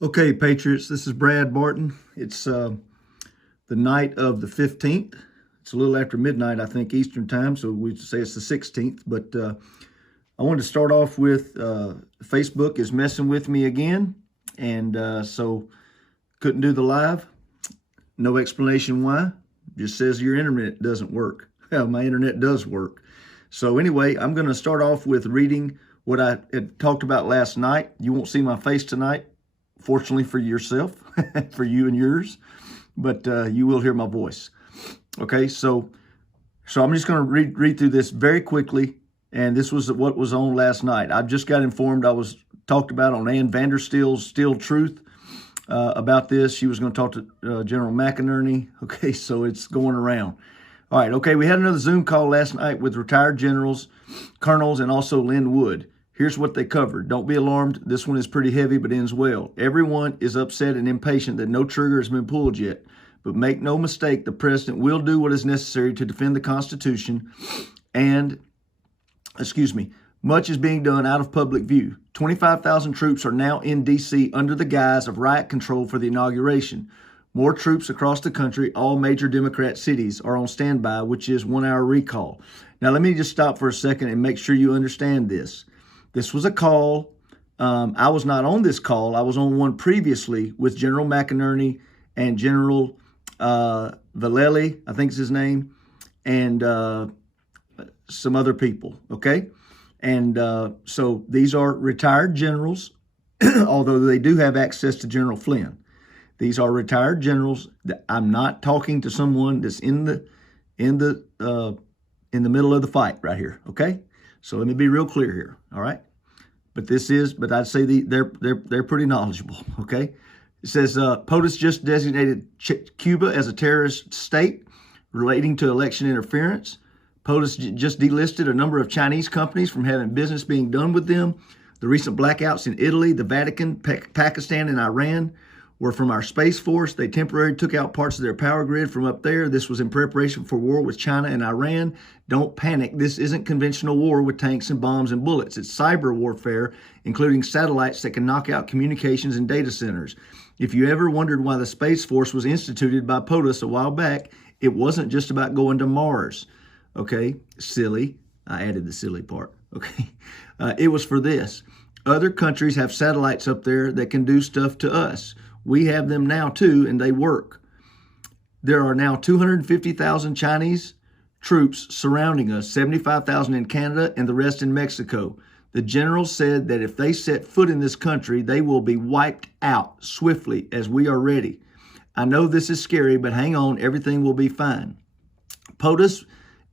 Okay, Patriots, this is Brad Barton. It's the night of the 15th. It's a little after midnight, I think, Eastern time, so we say it's the 16th. But I wanted to start off with Facebook is messing with me again, and so couldn't do the live. No explanation why. Just says your internet doesn't work. Well, my internet does work. So anyway, I'm going to start off with reading what I had talked about last night. You won't see my face tonight, fortunately for yourself, for you and yours, but you will hear my voice. Okay, so I'm just going to read through this very quickly, and this was what was on last night. I just got informed I was talked about on Ann Vandersteel's Still Truth about this. She was going to talk to General McInerney. Okay, so it's going around. All right, okay, we had another Zoom call last night with retired generals, colonels, and also Lynn Wood. Here's what they covered. Don't be alarmed. This one is pretty heavy, but ends well. Everyone is upset and impatient that no trigger has been pulled yet. But make no mistake, the president will do what is necessary to defend the Constitution. And, much is being done out of public view. 25,000 troops are now in D.C. under the guise of riot control for the inauguration. More troops across the country, all major Democrat cities, are on standby, which is 1 hour recall. Now, let me just stop for a second and make sure you understand this. This was a call. I was not on this call. I was on one previously with General McInerney and General Vallely, I think is his name, and some other people, okay? And so these are retired generals, although they do have access to General Flynn. These are retired generals. I'm not talking to someone that's in the middle of the fight right here, okay? So let me be real clear here, all right? But I'd say they're pretty knowledgeable, okay? It says POTUS just designated Cuba as a terrorist state relating to election interference. POTUS just delisted a number of Chinese companies from having business being done with them. The recent blackouts in Italy, the Vatican, Pakistan, and Iran were from our Space Force. They temporarily took out parts of their power grid from up there. This was in preparation for war with China and Iran. Don't panic. This isn't conventional war with tanks and bombs and bullets. It's cyber warfare, including satellites that can knock out communications and data centers. If you ever wondered why the Space Force was instituted by POTUS a while back, it wasn't just about going to Mars. Okay, silly. I added the silly part. Okay, it was for this. Other countries have satellites up there that can do stuff to us. We have them now too, and they work. There are now 250,000 Chinese troops surrounding us, 75,000 in Canada and the rest in Mexico. The general said that if they set foot in this country, they will be wiped out swiftly as we are ready. I know this is scary, but hang on, everything will be fine. POTUS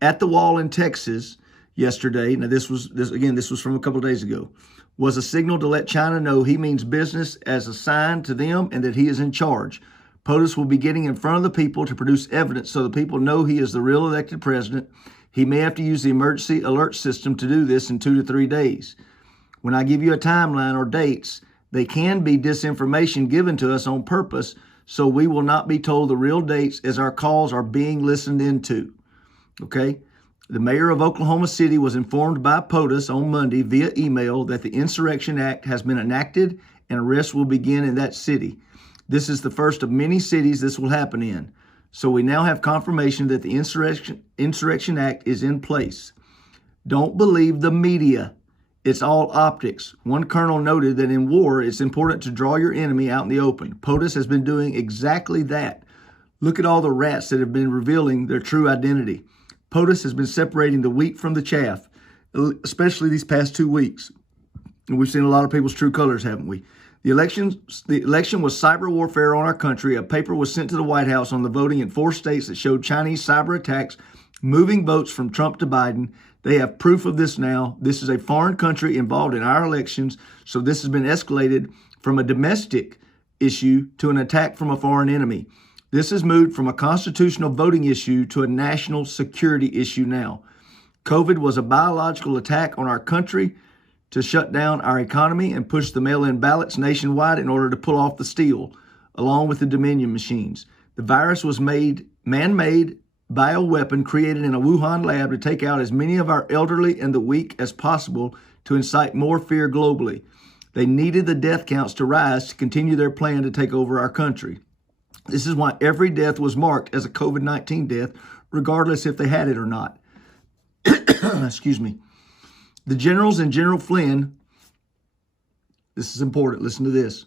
at the wall in Texas yesterday, now this was from a couple of days ago, was a signal to let China know he means business as a sign to them and that he is in charge. POTUS will be getting in front of the people to produce evidence so the people know he is the real elected president. He may have to use the emergency alert system to do this in 2 to 3 days. When I give you a timeline or dates, they can be disinformation given to us on purpose, so we will not be told the real dates as our calls are being listened into. Okay? The mayor of Oklahoma City was informed by POTUS on Monday via email that the Insurrection Act has been enacted and arrests will begin in that city. This is the first of many cities this will happen in. So we now have confirmation that the Insurrection Act is in place. Don't believe the media. It's all optics. One colonel noted that in war, it's important to draw your enemy out in the open. POTUS has been doing exactly that. Look at all the rats that have been revealing their true identity. POTUS has been separating the wheat from the chaff, especially these past 2 weeks. And we've seen a lot of people's true colors, haven't we? The election was cyber warfare on our country. A paper was sent to the White House on the voting in 4 states that showed Chinese cyber attacks moving votes from Trump to Biden. They have proof of this now. This is a foreign country involved in our elections. So this has been escalated from a domestic issue to an attack from a foreign enemy. This has moved from a constitutional voting issue to a national security issue now. COVID was a biological attack on our country to shut down our economy and push the mail-in ballots nationwide in order to pull off the steal, along with the Dominion machines. The virus was man-made bioweapon created in a Wuhan lab to take out as many of our elderly and the weak as possible to incite more fear globally. They needed the death counts to rise to continue their plan to take over our country. This is why every death was marked as a COVID-19 death, regardless if they had it or not. Excuse me. The generals and General Flynn, this is important, listen to this.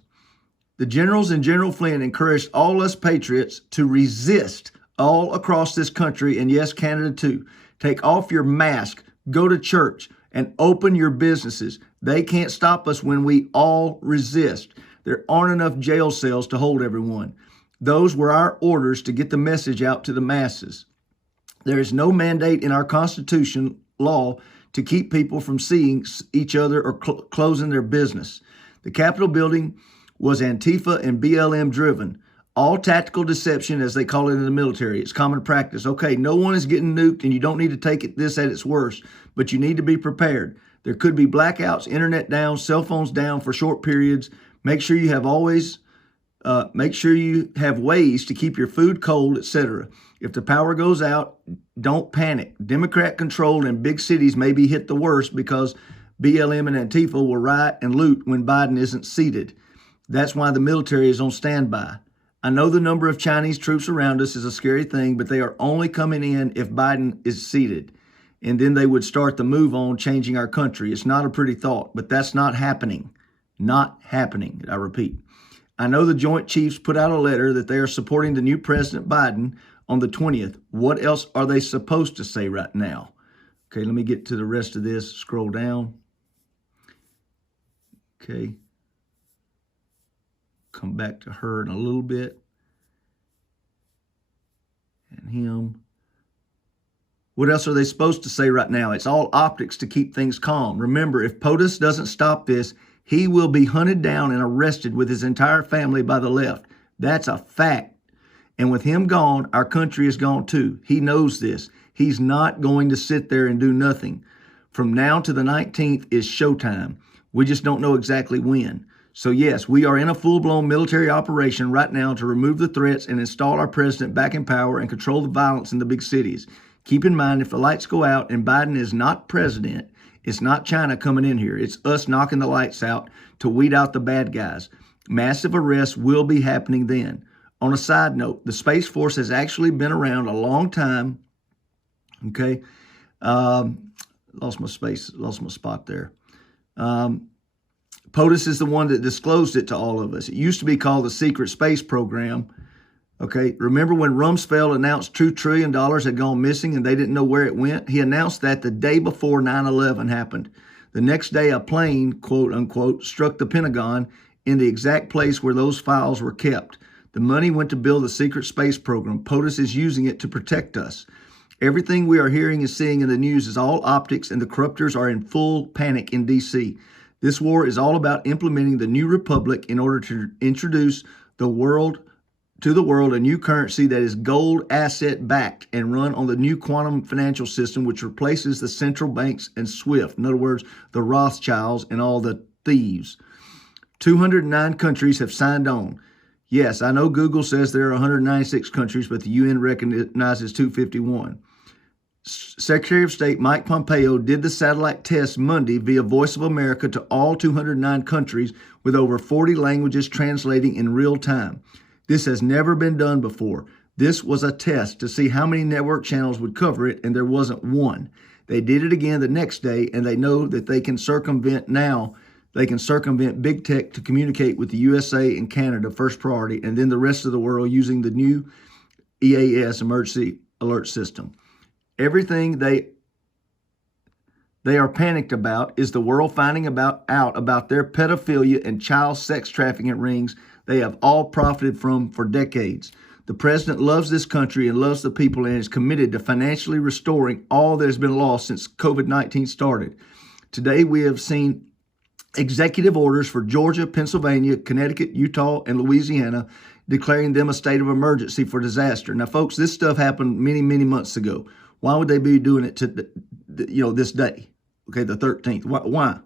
The generals and General Flynn encouraged all us patriots to resist all across this country, and yes, Canada too. Take off your mask, go to church, and open your businesses. They can't stop us when we all resist. There aren't enough jail cells to hold everyone. Those were our orders to get the message out to the masses. There is no mandate in our Constitution law to keep people from seeing each other or closing their business. The Capitol building was Antifa and BLM driven. All tactical deception, as they call it in the military. It's common practice. Okay, no one is getting nuked, and you don't need to take this at its worst, but you need to be prepared. There could be blackouts, internet down, cell phones down for short periods. Make sure you have ways to keep your food cold, etc. If the power goes out, don't panic. Democrat-controlled and big cities may be hit the worst because BLM and Antifa will riot and loot when Biden isn't seated. That's why the military is on standby. I know the number of Chinese troops around us is a scary thing, but they are only coming in if Biden is seated. And then they would start the move on changing our country. It's not a pretty thought, but that's not happening. Not happening, I repeat. I know the Joint Chiefs put out a letter that they are supporting the new President Biden on the 20th. What else are they supposed to say right now? Okay, let me get to the rest of this. Scroll down. Okay. Come back to her in a little bit. And him. What else are they supposed to say right now? It's all optics to keep things calm. Remember, if POTUS doesn't stop this, he will be hunted down and arrested with his entire family by the left. That's a fact. And with him gone, our country is gone too. He knows this. He's not going to sit there and do nothing. From now to the 19th is showtime. We just don't know exactly when. So yes, we are in a full-blown military operation right now to remove the threats and install our president back in power and control the violence in the big cities. Keep in mind, if the lights go out and Biden is not president, it's not China coming in here. It's us knocking the lights out to weed out the bad guys. Massive arrests will be happening then. On a side note, the Space Force has actually been around a long time. Okay. Lost my spot there. POTUS is the one that disclosed it to all of us. It used to be called the Secret Space Program. Okay, remember when Rumsfeld announced $2 trillion had gone missing and they didn't know where it went? He announced that the day before 9/11 happened. The next day, a plane, quote unquote, struck the Pentagon in the exact place where those files were kept. The money went to build the secret space program. POTUS is using it to protect us. Everything we are hearing and seeing in the news is all optics, and the corruptors are in full panic in D.C. This war is all about implementing the new republic in order to introduce the world a new currency that is gold asset backed and run on the new quantum financial system, which replaces the central banks and SWIFT. In other words, the Rothschilds and all the thieves. 209 countries have signed on. Yes, I know Google says there are 196 countries, but the UN recognizes 251. Secretary of State Mike Pompeo did the satellite test Monday via Voice of America to all 209 countries with over 40 languages translating in real time. This has never been done before. This was a test to see how many network channels would cover it, and there wasn't one. They did it again the next day, and they know that they can circumvent big tech to communicate with the USA and Canada, first priority, and then the rest of the world using the new EAS, Emergency Alert System. Everything they are panicked about is the world finding out about their pedophilia and child sex trafficking rings they have all profited from for decades. The president loves this country and loves the people and is committed to financially restoring all that has been lost since COVID-19 started. Today, we have seen executive orders for Georgia, Pennsylvania, Connecticut, Utah, and Louisiana declaring them a state of emergency for disaster. Now, folks, this stuff happened many, many months ago. Why would they be doing it to, this day? Okay, the 13th. Why?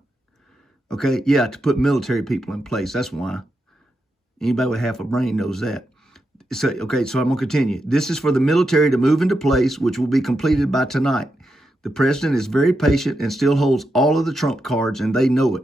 Okay, yeah, to put military people in place. That's why. Anybody with half a brain knows that. So I'm going to continue. This is for the military to move into place, which will be completed by tonight. The president is very patient and still holds all of the trump cards, and they know it.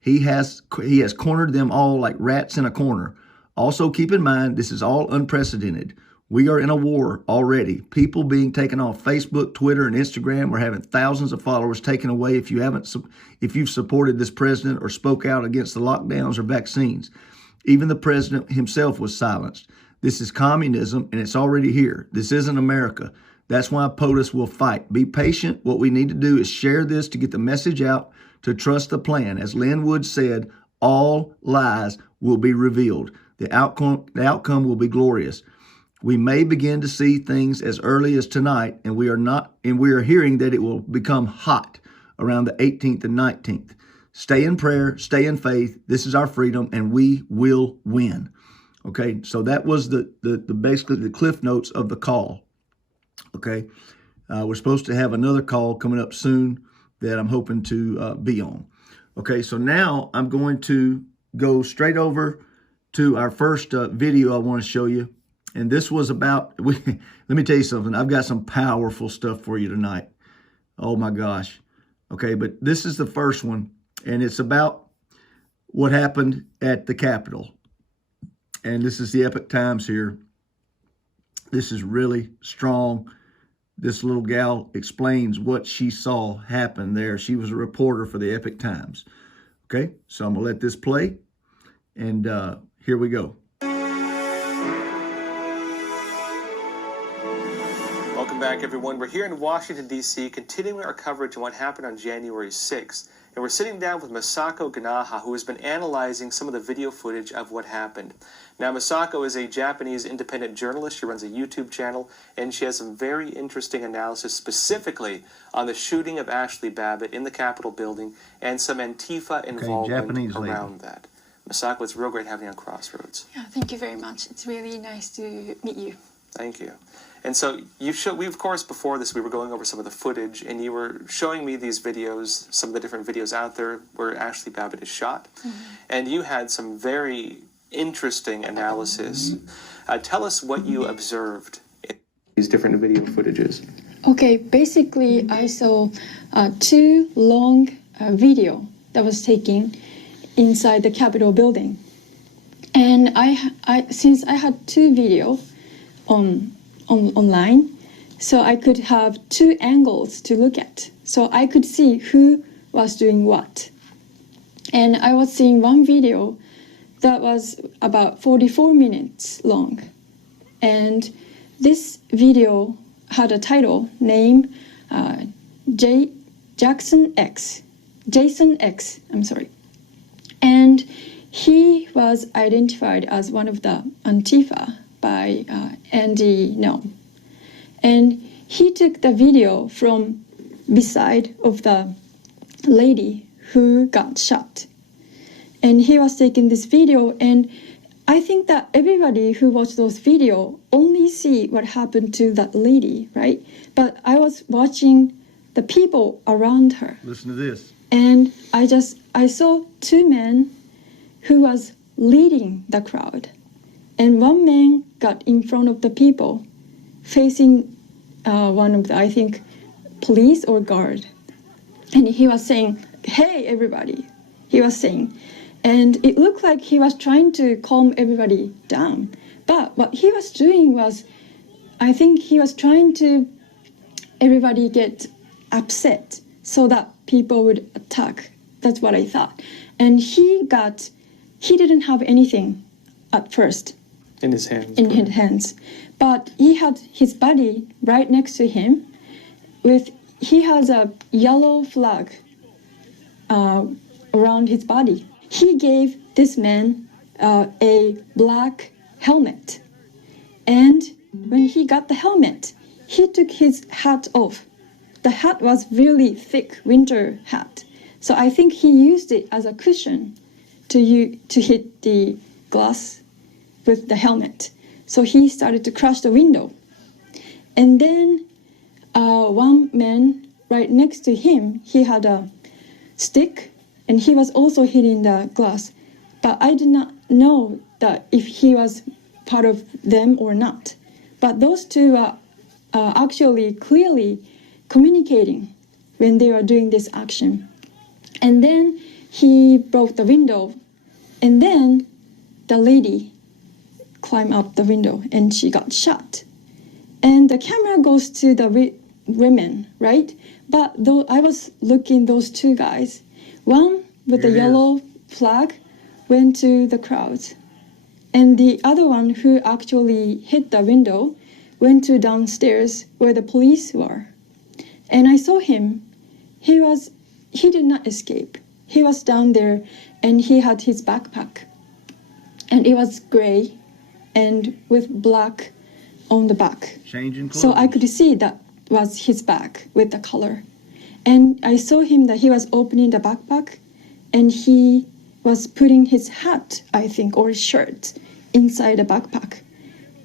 He has cornered them all like rats in a corner. Also, keep in mind, this is all unprecedented. We are in a war already. People being taken off Facebook, Twitter, and Instagram. We're having thousands of followers taken away if you've supported this president or spoke out against the lockdowns or vaccines. Even the president himself was silenced. This is communism, and it's already here. This isn't America. That's why POTUS will fight. Be patient. What we need to do is share this to get the message out, to trust the plan. As Lynn Wood said, all lies will be revealed. The outcome will be glorious. We may begin to see things as early as tonight, and we are hearing that it will become hot around the 18th and 19th. Stay in prayer, stay in faith. This is our freedom, and we will win. Okay, so that was the basically the cliff notes of the call. Okay, we're supposed to have another call coming up soon that I'm hoping to be on. Okay, so now I'm going to go straight over to our first video I want to show you. And this was about, let me tell you something. I've got some powerful stuff for you tonight. Oh my gosh. Okay, but this is the first one, and it's about what happened at the Capitol. And this is the Epic Times here. This is really strong. This little gal explains what she saw happen there. She was a reporter for the Epic Times. Okay, so I'm gonna let this play, and here we go. Welcome back, everyone. We're here in Washington, D.C., continuing our coverage on what happened on January 6th. And we're sitting down with Masako Ganaha, who has been analyzing some of the video footage of what happened. Now, Masako is a Japanese independent journalist. She runs a YouTube channel, and she has some very interesting analysis specifically on the shooting of Ashley Babbitt in the Capitol building and some Antifa involvement around that. Masako, it's real great having you on Crossroads. Yeah, thank you very much. It's really nice to meet you. Thank you. And so we, of course, before this, we were going over some of the footage, and you were showing me these videos, some of the different videos out there where Ashley Babbitt is shot. Mm-hmm. And you had some very interesting analysis. Tell us what you observed in these different video footages. Okay, basically, I saw two long video that was taken inside the Capitol building. And since I had two video online, so I could have two angles to look at. So I could see who was doing what. And I was seeing one video that was about 44 minutes long. And this video had a title named Jason X, I'm sorry. And he was identified as one of the Antifa by Andy Noam. And he took the video from beside of the lady who got shot. And he was taking this video, and I think that everybody who watched those videos only see what happened to that lady, right? But I was watching the people around her. Listen to this. And I saw two men who was leading the crowd. And one man got in front of the people, facing one of the, I think, police or guard. And he was saying, "Hey, everybody," he was saying. And it looked like he was trying to calm everybody down. But what he was doing was, I think he was trying to everybody get upset so that people would attack. That's what I thought. And he didn't have anything at first. In his hands. In his hands. But he had his body right next to him. He has a yellow flag around his body. He gave this man a black helmet. And when he got the helmet, he took his hat off. The hat was really thick winter hat. So I think he used it as a cushion to hit the glass with the helmet. So he started to crash the window. And then one man right next to him, he had a stick, and he was also hitting the glass. But I did not know that if he was part of them or not. But those two are actually clearly communicating when they were doing this action. And then he broke the window, and then the lady climbed up the window and she got shot. And the camera goes to the women, right? But though I was looking those two guys, one with the yellow flag went to the crowd, and the other one who actually hit the window went to downstairs where the police were. And I saw him. He did not escape. He was down there and he had his backpack. And it was gray and with black on the back. Changing clothes. So I could see that was his bag with the color. And I saw him that he was opening the backpack and he was putting his hat, I think, or shirt inside the backpack.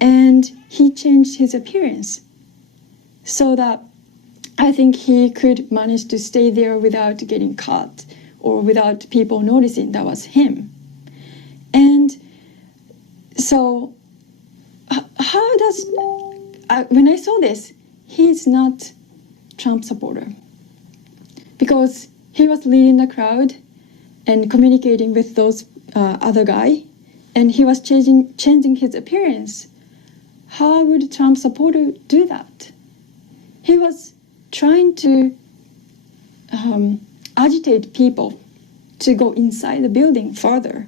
And he changed his appearance so that I think he could manage to stay there without getting caught or without people noticing that was him. And so how does, when I saw this, he's not Trump supporter because he was leading the crowd and communicating with those other guy, and he was changing his appearance. How would Trump supporter do that? He was trying to agitate people to go inside the building further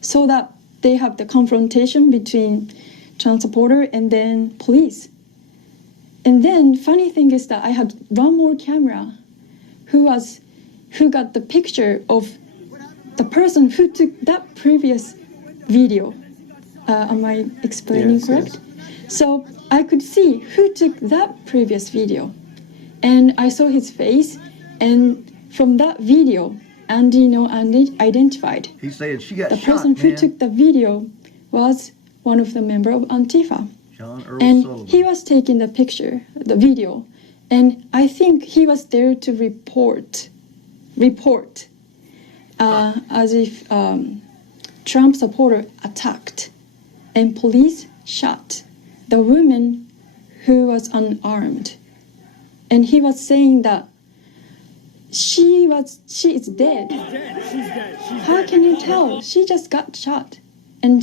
so that they have the confrontation between Trump supporter and then police. And then funny thing is that I had one more camera who got the picture of the person who took that previous video. Am I explaining correct? Yes. So I could see who took that previous video. And I saw his face, and from that video, Andy identified. He said she got the shot, person who took the video was one of the members of Antifa. John Earl And Sullivan. he was taking the picture, the video, and I think he was there to report as if Trump supporter attacked and police shot the woman who was unarmed. And he was saying that she is dead. She's dead. How can you tell? She just got shot. And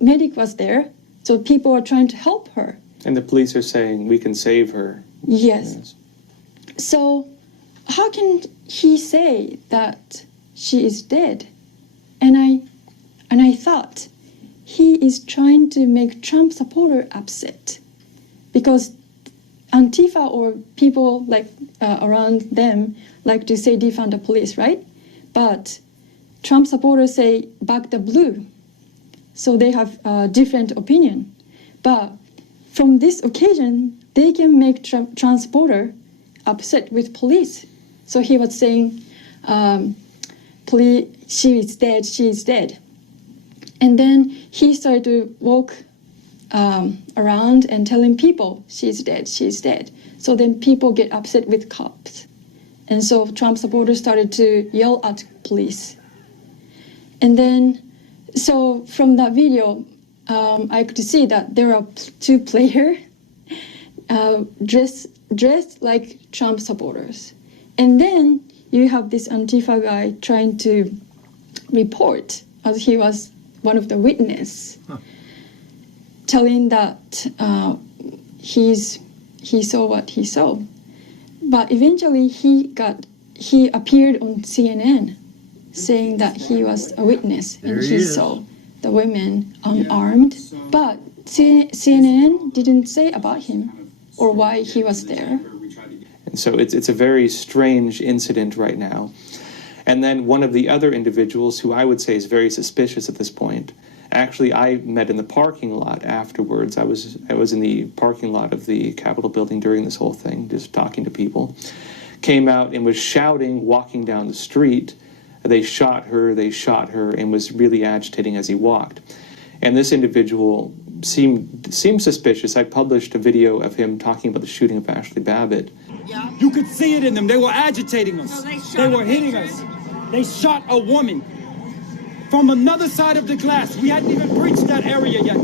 medic was there, so people are trying to help her. And the police are saying, we can save her. Yes. So how can he say that she is dead? And I thought he is trying to make Trump supporter upset because Antifa or people like around them like to say defund the police, right? But Trump supporters say back the blue. So they have a different opinion. But from this occasion, they can make Trump supporter upset with police. So he was saying, police, she is dead, she is dead. And then he started to walk around and telling people, she's dead, she's dead. So then people get upset with cops. And so Trump supporters started to yell at police. And then, so from that video, I could see that there are two players dressed like Trump supporters. And then you have this Antifa guy trying to report, as he was one of the witnesses, telling that he saw what he saw. But eventually he appeared on CNN saying that he was a witness and he saw the women unarmed. But CNN didn't say about him or why he was there. And so it's a very strange incident right now. And then one of the other individuals who I would say is very suspicious at this point, actually I met in the parking lot afterwards. I was in the parking lot of the Capitol building during this whole thing, just talking to people. Came out and was shouting, walking down the street. They shot her, and was really agitating as he walked. And this individual seemed suspicious. I published a video of him talking about the shooting of Ashley Babbitt. Yeah. You could see it in them. They were agitating us. No, they were hitting us. They shot a woman from another side of the glass. We hadn't even breached that area yet.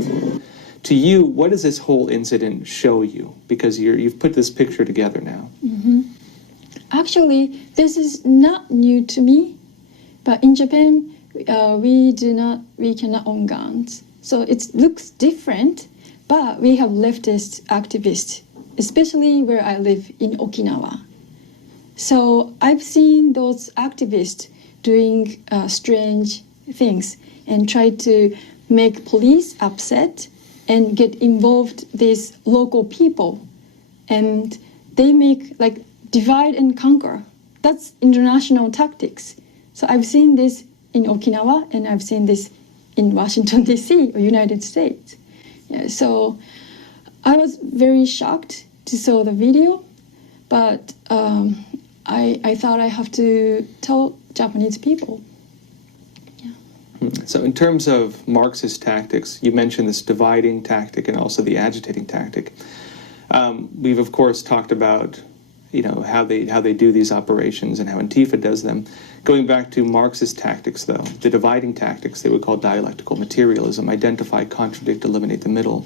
To you, what does this whole incident show you? Because you've put this picture together now. Mm-hmm. Actually, this is not new to me But in Japan, we cannot own guns. So it looks different, but we have leftist activists, especially where I live in Okinawa. So I've seen those activists doing strange things and try to make police upset and get involved these local people. And they make like divide and conquer. That's international tactics. So I've seen this in Okinawa and I've seen this in Washington, D.C. or United States. Yeah, so I was very shocked to saw the video, but I thought I have to tell Japanese people. So in terms of Marxist tactics, you mentioned this dividing tactic and also the agitating tactic. We've of course talked about how they do these operations and how Antifa does them. Going back to Marxist tactics, though, the dividing tactics they would call dialectical materialism, identify, contradict, eliminate the middle,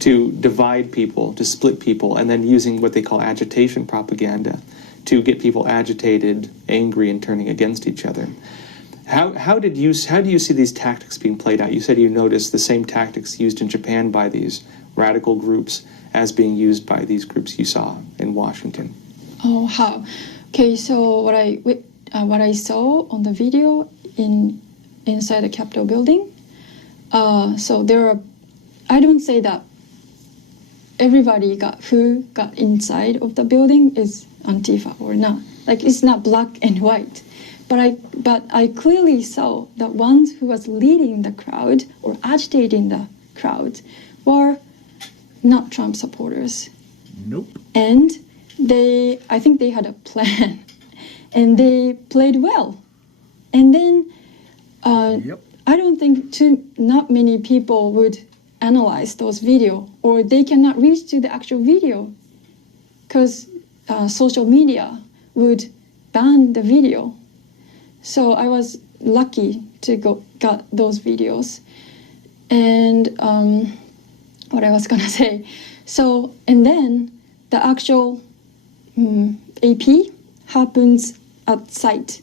to divide people, to split people, and then using what they call agitation propaganda to get people agitated, angry, and turning against each other. How do you see these tactics being played out? You said you noticed the same tactics used in Japan by these radical groups as being used by these groups you saw in Washington. Oh, how? Okay, so what I saw on the video inside the Capitol building. So there are. I don't say that everybody who got inside of the building is Antifa or not. Like it's not black and white. But I clearly saw that ones who was leading the crowd or agitating the crowd were not Trump supporters. Nope. And I think they had a plan, and they played well. And then Yep. I don't think not many people would analyze those video, or they cannot reach to the actual video because social media would ban the video. So I was lucky to got those videos. And what I was gonna say. So, and then the actual AP happens at site.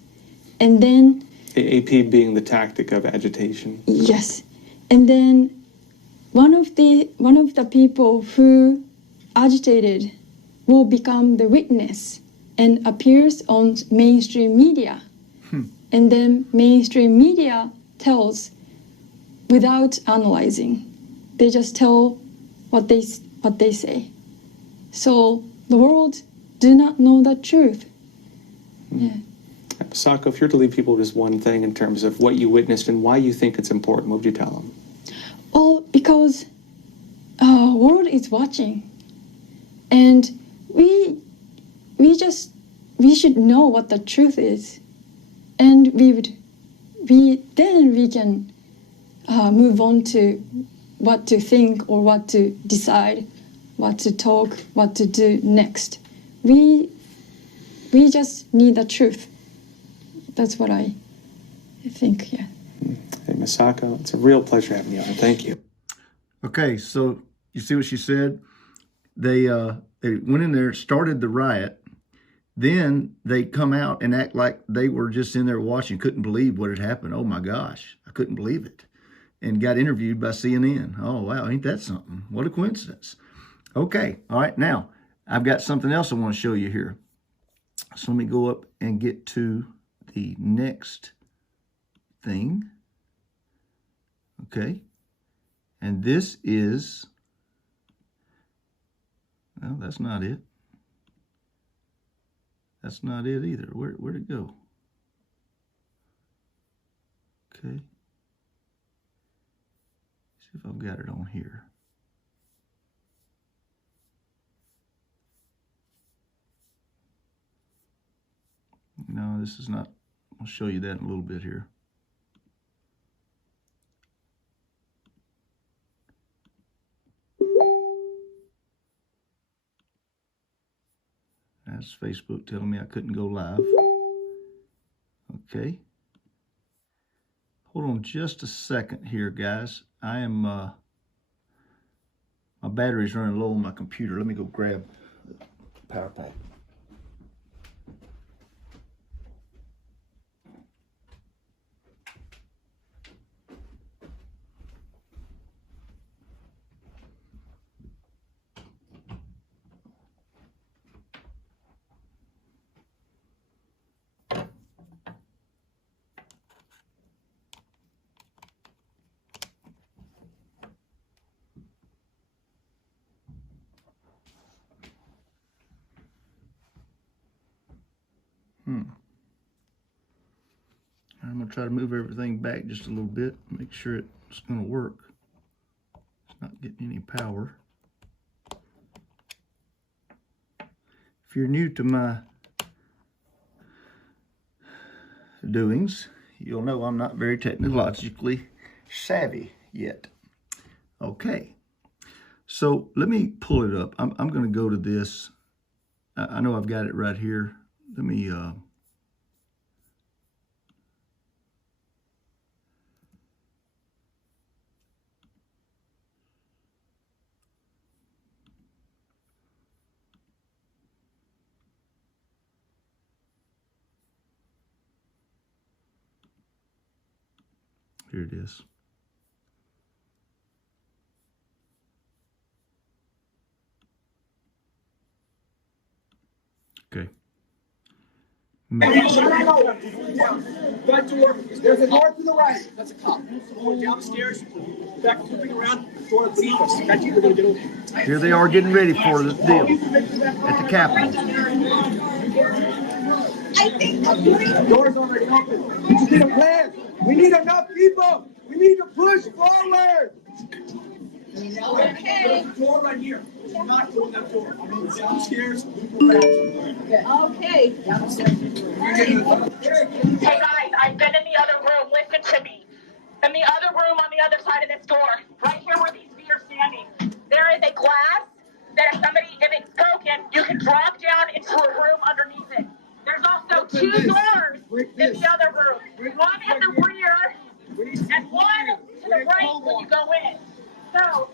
And then The AP being the tactic of agitation. yes. And then one of the people who agitated will become the witness and appears on mainstream media. And then mainstream media tells without analyzing. They just tell what they say. So the world do not know the truth. Yeah. Sako, if you're to leave people with just one thing in terms of what you witnessed and why you think it's important, what would you tell them? Oh, because world is watching, and we should know what the truth is, and we can move on to what to think or what to decide, what to talk, what to do next. We just need the truth. That's what I think, yeah. Hey, Misako, it's a real pleasure having you on. Thank you. Okay, so you see what she said? They went in there, started the riot. Then they come out and act like they were just in there watching, couldn't believe what had happened. Oh my gosh, I couldn't believe it. And got interviewed by CNN. Oh wow, ain't that something? What a coincidence. Okay, all right, now I've got something else I want to show you here. So let me go up and get to the next thing. Okay, and this is, well, that's not it. That's not it either. Where'd it go? Okay. See if I've got it on here. No, this is not. I'll show you that in a little bit here. That's Facebook telling me I couldn't go live. Okay. Hold on just a second here, guys. I am, my battery's running low on my computer. Let me go grab the power pack. try to move everything back just a little bit, make sure it's going to work. It's not getting any power. If you're new to my doings, you'll know I'm not very technologically savvy yet. Okay, so let me pull it up. I'm going to go to this. I know I've got it right here. Let me here it is. Okay. Back door. There's a door to the right. That's a cop. Going down the stairs, back looping around, door to the left. That you are going to get over. Here they are getting ready for the deal at the Capitol. The door's already open. We just need a plan. We need enough people. We need to push forward. Okay. Door right here. We're not doing that door. Downstairs, loop around. Okay. Hey guys, I've been in the other room. Listen to me. In the other room on the other side of this door, right here where these feet are standing, there is a glass that if it's broken, you can drop down into a room underneath it. There's also two doors in the other room. One in the rear and one to the right when you go in. So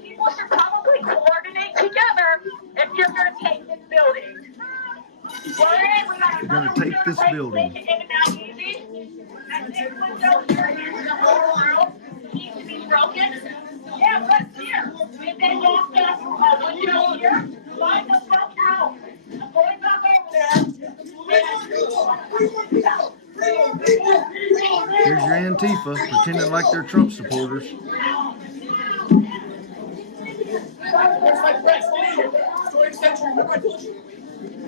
people should probably coordinate together if you're going to take this building. We're going to take this building. Make it in and out easy. And this window here in the whole room needs to be broken. Yeah, what's here? If they walk us a window here, line the fuck out. I'm going back over there. Here's your Antifa pretending like they're Trump supporters.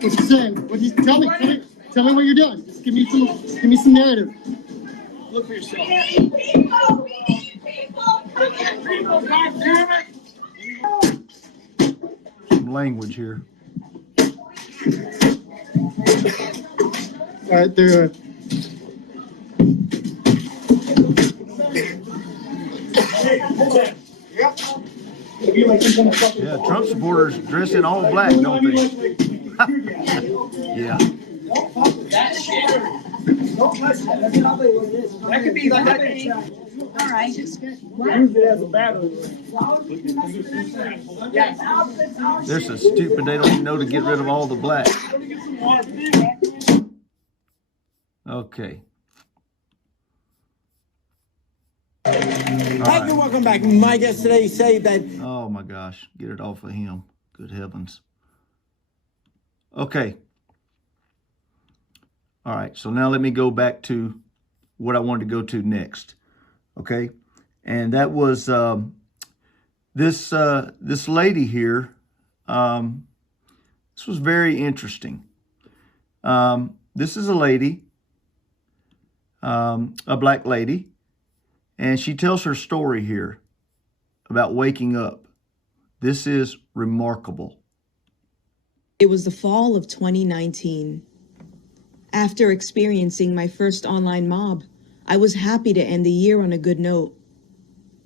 What's he saying? What he's tell me what you're doing. Just give me some narrative. Look for yourself. Some language here. All right, there. Yeah, Trump supporters dress in all black, don't they? Yeah. That could be like that. All right. Use it as a battle. They're so stupid they don't even know to get rid of all the black. Okay. Hi, and welcome back. My guest today say that. Oh my gosh, get it off of him. Good heavens. Okay. All right, so now let me go back to what I wanted to go to next. Okay, and that was this lady here. This was very interesting. This is a lady, a black lady, and she tells her story here about waking up. This is remarkable. It was the fall of 2019. After experiencing my first online mob, I was happy to end the year on a good note.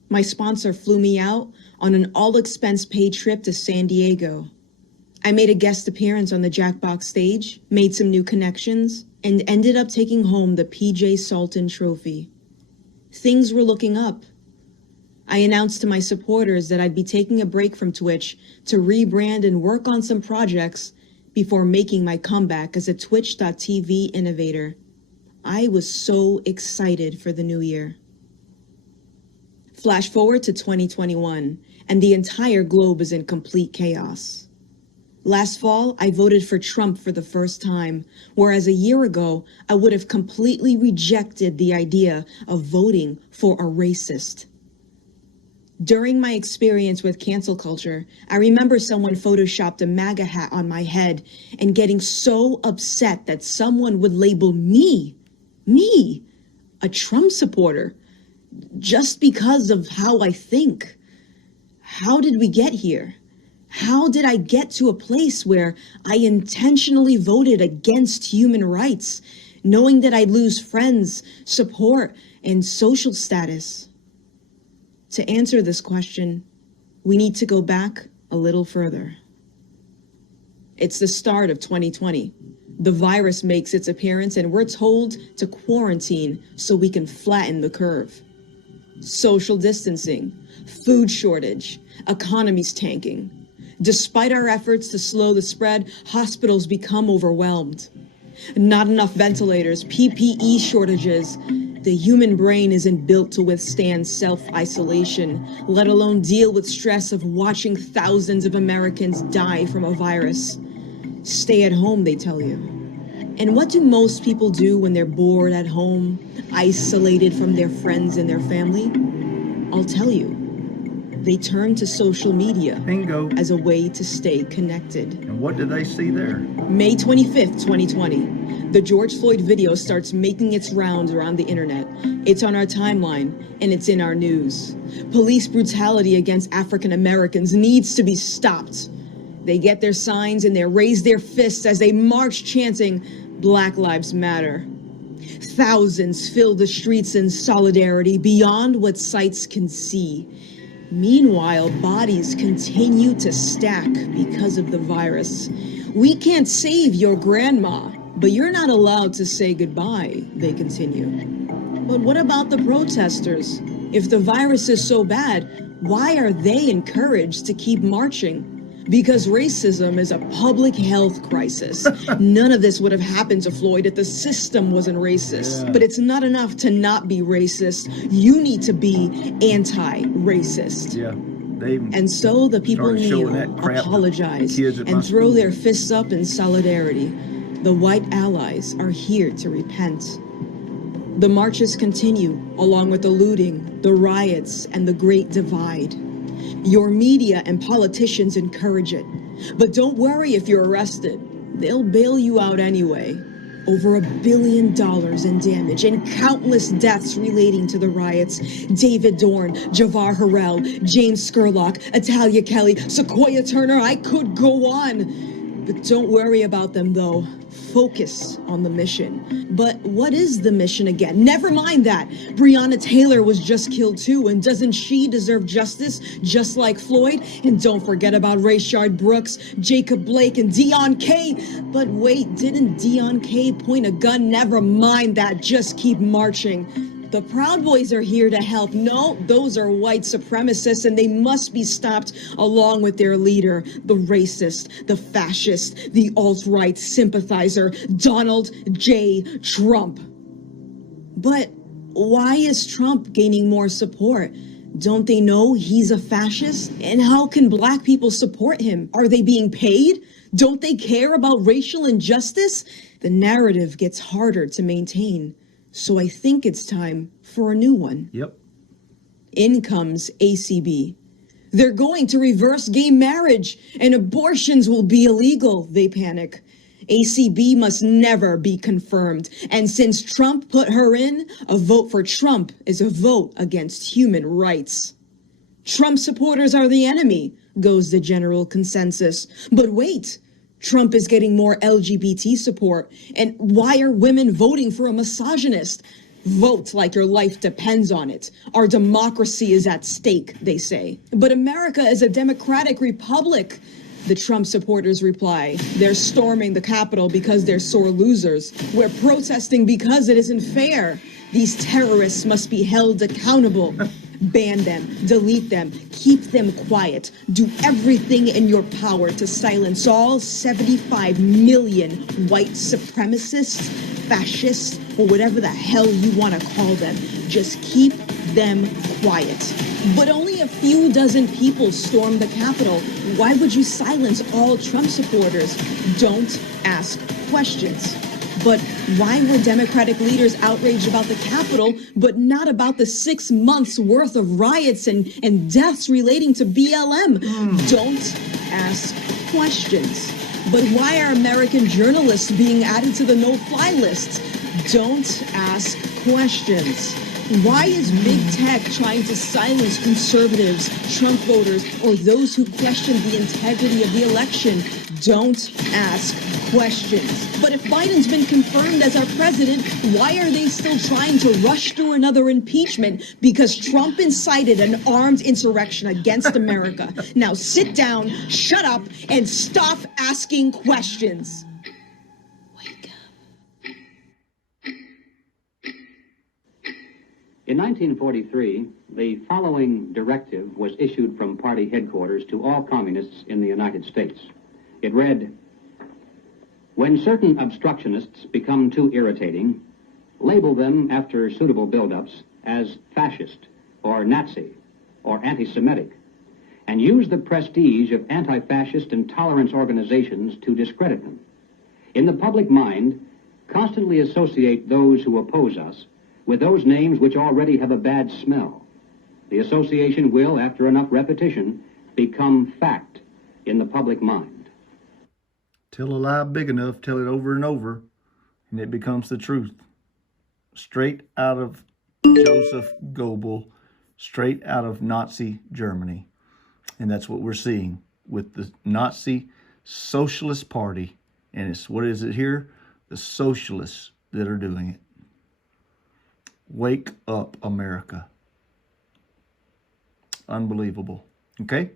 My sponsor flew me out on an all-expense-paid trip to San Diego. I made a guest appearance on the Jackbox stage, made some new connections, and ended up taking home the PJ Salton Trophy. Things were looking up. I announced to my supporters that I'd be taking a break from Twitch to rebrand and work on some projects before making my comeback as a Twitch.tv innovator. I was so excited for the new year. Flash forward to 2021, and the entire globe is in complete chaos. Last fall, I voted for Trump for the first time, whereas a year ago, I would have completely rejected the idea of voting for a racist. During my experience with cancel culture, I remember someone photoshopped a MAGA hat on my head and getting so upset that someone would label me, a Trump supporter just because of how I think. How did we get here? How did I get to a place where I intentionally voted against human rights, knowing that I'd lose friends, support, and social status? To answer this question, we need to go back a little further. It's the start of 2020. The virus makes its appearance and we're told to quarantine so we can flatten the curve. Social distancing, food shortage, economies tanking. Despite our efforts to slow the spread, hospitals become overwhelmed. Not enough ventilators, PPE shortages. The human brain isn't built to withstand self-isolation, let alone deal with stress of watching thousands of Americans die from a virus. Stay at home, they tell you. And what do most people do when they're bored at home, isolated from their friends and their family? I'll tell you. They turn to social media Bingo. as a way to stay connected. And what did they see there? May 25th, 2020, the George Floyd video starts making its rounds around the internet. It's on our timeline, and it's in our news. Police brutality against African Americans needs to be stopped. They get their signs and they raise their fists as they march chanting, "Black Lives Matter." Thousands fill the streets in solidarity beyond what sights can see. Meanwhile, bodies continue to stack because of the virus. We can't save your grandma, but you're not allowed to say goodbye, they continue. But what about the protesters? If the virus is so bad, why are they encouraged to keep marching? Because racism is a public health crisis. None of this would have happened to Floyd if the system wasn't racist. Yeah. But it's not enough to not be racist. You need to be anti-racist. Yeah. They And so the people started showing kneel, that crap to apologize, kids at my and throw school. their fists up in solidarity. The white allies are here to repent. The marches continue, along with the looting, the riots, and the Great Divide. Your media and politicians encourage it. But don't worry if you're arrested. They'll bail you out anyway. Over $1 billion in damage and countless deaths relating to the riots. David Dorn, Javar Harrell, James Scurlock, Italia Kelly, Sequoia Turner, I could go on. But don't worry about them though. Focus on the mission. But what is the mission again? Never mind that. Breonna Taylor was just killed too, and doesn't she deserve justice just like Floyd? And don't forget about Rayshard Brooks, Jacob Blake, and Deon Kay. But wait, didn't Deon Kay point a gun? Never mind that. Just keep marching. The Proud Boys are here to help. No, those are white supremacists, and they must be stopped along with their leader, the racist, the fascist, the alt-right sympathizer, Donald J. Trump. But why is Trump gaining more support? Don't they know he's a fascist? And how can black people support him? Are they being paid? Don't they care about racial injustice? The narrative gets harder to maintain. So I think it's time for a new one. Yep. In comes ACB. They're going to reverse gay marriage and abortions will be illegal, they panic. ACB must never be confirmed. And since Trump put her in, a vote for Trump is a vote against human rights. Trump supporters are the enemy, goes the general consensus. But wait. Trump is getting more LGBT support. And why are women voting for a misogynist? Vote like your life depends on it. Our democracy is at stake, they say. But America is a democratic republic, the Trump supporters reply. They're storming the Capitol because they're sore losers. We're protesting because it isn't fair. These terrorists must be held accountable. Ban them, delete them, keep them quiet. Do everything in your power to silence all 75 million white supremacists, fascists, or whatever the hell you want to call them. Just keep them quiet. But only a few dozen people stormed the Capitol. Why would you silence all Trump supporters? Don't ask questions. But why were Democratic leaders outraged about the Capitol, but not about the 6 months worth of riots and deaths relating to BLM? Don't ask questions. But why are American journalists being added to the no-fly list? Don't ask questions. Why is big tech trying to silence conservatives, Trump voters, or those who question the integrity of the election? Don't ask questions. But if Biden's been confirmed as our president, why are they still trying to rush through another impeachment? Because Trump incited an armed insurrection against America. Now sit down, shut up, and stop asking questions. Wake up. In 1943, the following directive was issued from party headquarters to all communists in the United States. It read, "When certain obstructionists become too irritating, label them after suitable build-ups as fascist or Nazi or anti-Semitic, and use the prestige of anti-fascist and tolerance organizations to discredit them. In the public mind, constantly associate those who oppose us with those names which already have a bad smell. The association will, after enough repetition, become fact in the public mind." Tell a lie big enough, tell it over and over, and it becomes the truth. Straight out of Joseph Goebbels, straight out of Nazi Germany. And that's what we're seeing with the Nazi Socialist Party. And it's, what is it here? The socialists that are doing it. Wake up, America. Unbelievable. Okay?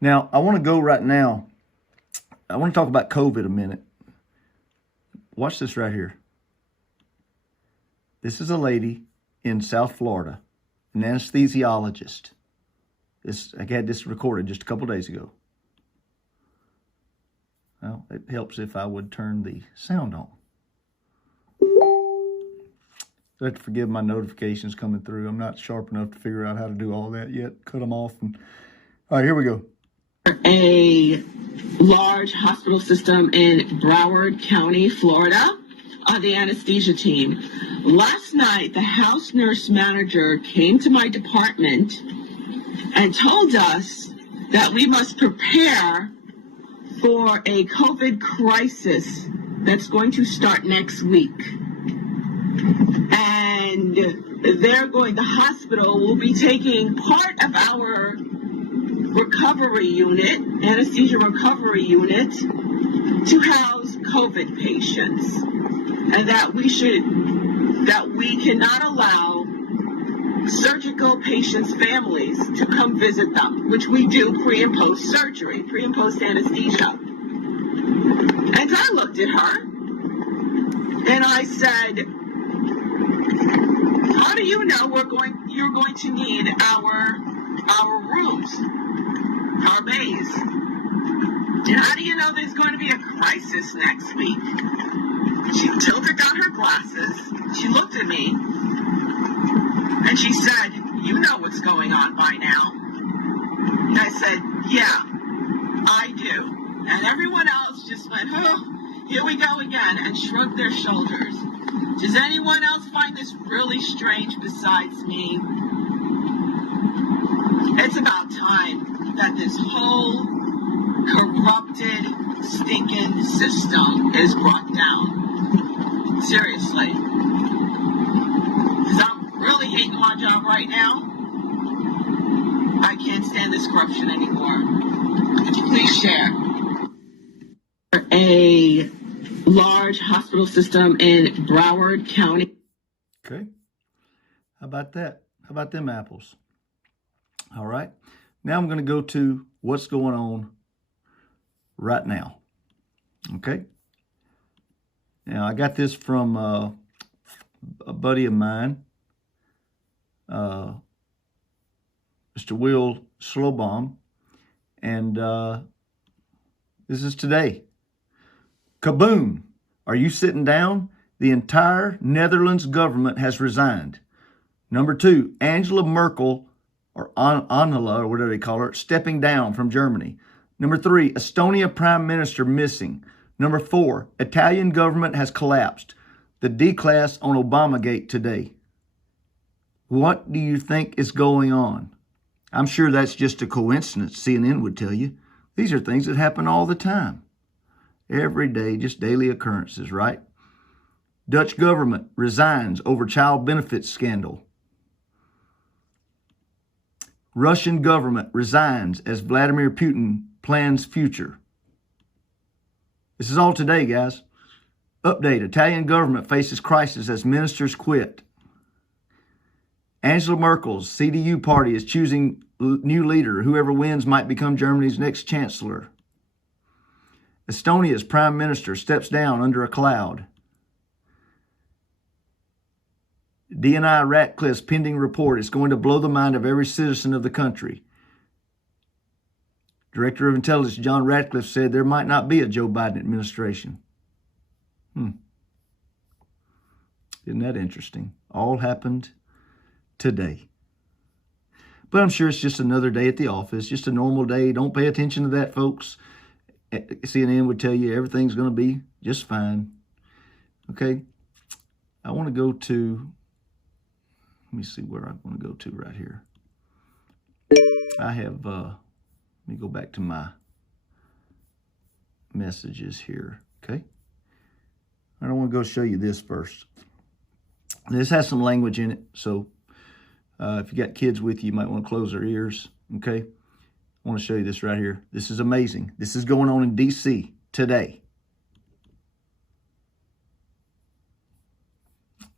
Now, I want to go right now. I want to talk about COVID a minute. Watch this right here. This is a lady in South Florida, an anesthesiologist. I had this recorded just a couple days ago. Well, it helps if I would turn the sound on. I have to forgive my notifications coming through. I'm not sharp enough to figure out how to do all that yet. Cut them off. All right, here we go. A large hospital system in Broward County, Florida, on the anesthesia team. Last night, the house nurse manager came to my department and told us that we must prepare for a COVID crisis that's going to start next week. And the hospital will be taking part of our recovery unit, anesthesia recovery unit, to house COVID patients. And that we cannot allow surgical patients' families to come visit them, which we do pre and post surgery, pre and post anesthesia. And I looked at her and I said, "How do you know you're going to need our rooms, our bays? And how do you know there's going to be a crisis next week?" She tilted down her glasses. She looked at me and she said, "You know what's going on by now." And I said, "Yeah, I do." And everyone else just went, "Oh, here we go again," and shrugged their shoulders. Does anyone else find this really strange besides me? It's about time that this whole corrupted, stinking system is brought down. Seriously. Because I'm really hating my job right now. I can't stand this corruption anymore. Please share. A large hospital system in Broward County. Okay. How about that? How about them apples? All right. Now I'm going to go to what's going on right now. Okay. Now I got this from a buddy of mine, Mr. Will Slowbaum, and this is today. Kaboom! Are you sitting down? The entire Netherlands government has resigned. Number 2, Angela Merkel, or Angela, or whatever they call her, stepping down from Germany. Number 3, Estonia Prime Minister missing. Number 4, Italian government has collapsed. The D-class on Obamagate today. What do you think is going on? I'm sure that's just a coincidence, CNN would tell you. These are things that happen all the time. Every day, just daily occurrences, right? Dutch government resigns over child benefits scandal. Russian government resigns as Vladimir Putin plans future. This is all today, guys. Update. Italian government faces crisis as ministers quit. Angela Merkel's CDU party is choosing new leader. Whoever wins might become Germany's next chancellor. Estonia's prime minister steps down under a cloud. DNI Ratcliffe's pending report is going to blow the mind of every citizen of the country. Director of Intelligence John Ratcliffe said there might not be a Joe Biden administration. Isn't that interesting? All happened today. But I'm sure it's just another day at the office, just a normal day. Don't pay attention to that, folks. CNN would tell you everything's going to be just fine. Okay? I want to go to, let me see where I want to go to right here. I have, let me go back to my messages here. Okay? I want to go show you this first. This has some language in it, so if you got kids with you, you might want to close their ears, okay? I want to show you this right here. This is amazing. This is going on in D.C. today.